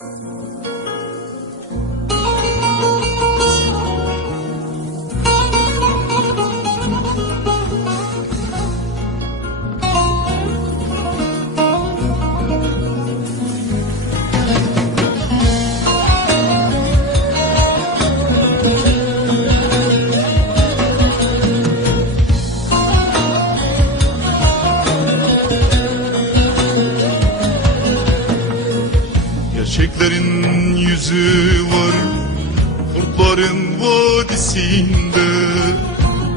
Música Gerçeklerin yüzü var Kurtların vadisinde.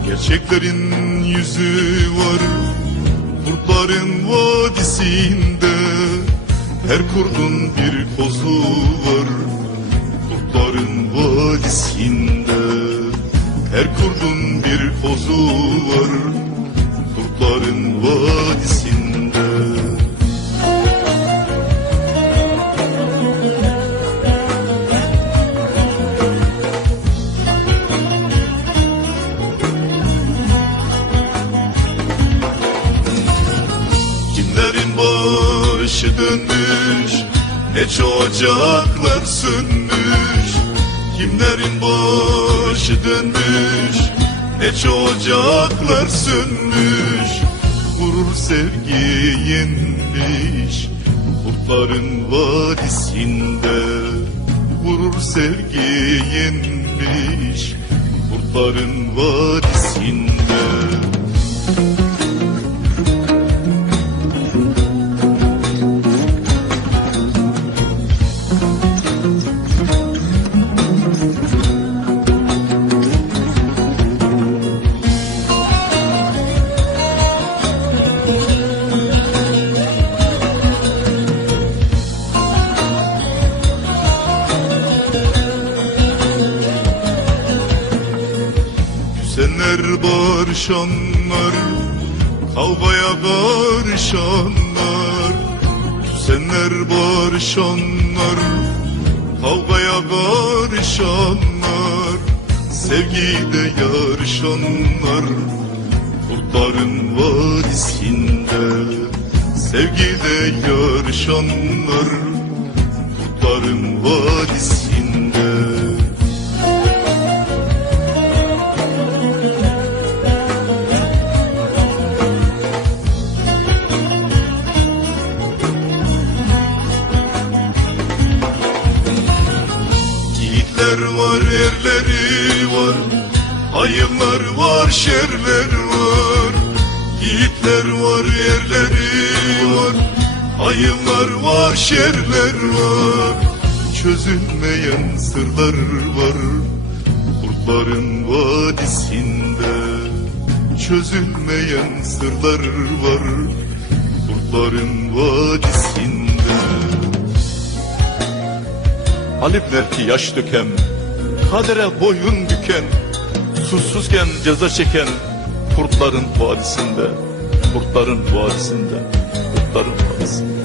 Gerçeklerin yüzü var Kurtların vadisinde. Her kurdun bir kozu var Kurtların vadisinde başı dönmüş Ne çocuklar sönmüş. Kimlerin başı dönmüş Ne çocuklar sönmüş. Vurur sevgi yenmiş Kurtların vadisinde. Vurur sevgi yenmiş Kurtların vadisinde Küsenler barışanlar Kavgaya karışanlar Küsenler barışanlar Kavgaya karışanlar Sevgide yarışanlar Kurtların vadisinde Sevgide yarışanlar Kurtların vadisinde Yiğitler var, erleri var, hayırlar var, şerler var. Yiğitler var, erleri var, hayırlar var, şerler var. Çözülmeyen sırlar var, kurtların vadisinde. Çözülmeyen sırlar var, kurtların vadisinde. Halipler ki yaş döken, kadere boyun büken, susuzken ceza çeken kurtların vadisinde, kurtların vadisinde, kurtların vadisinde.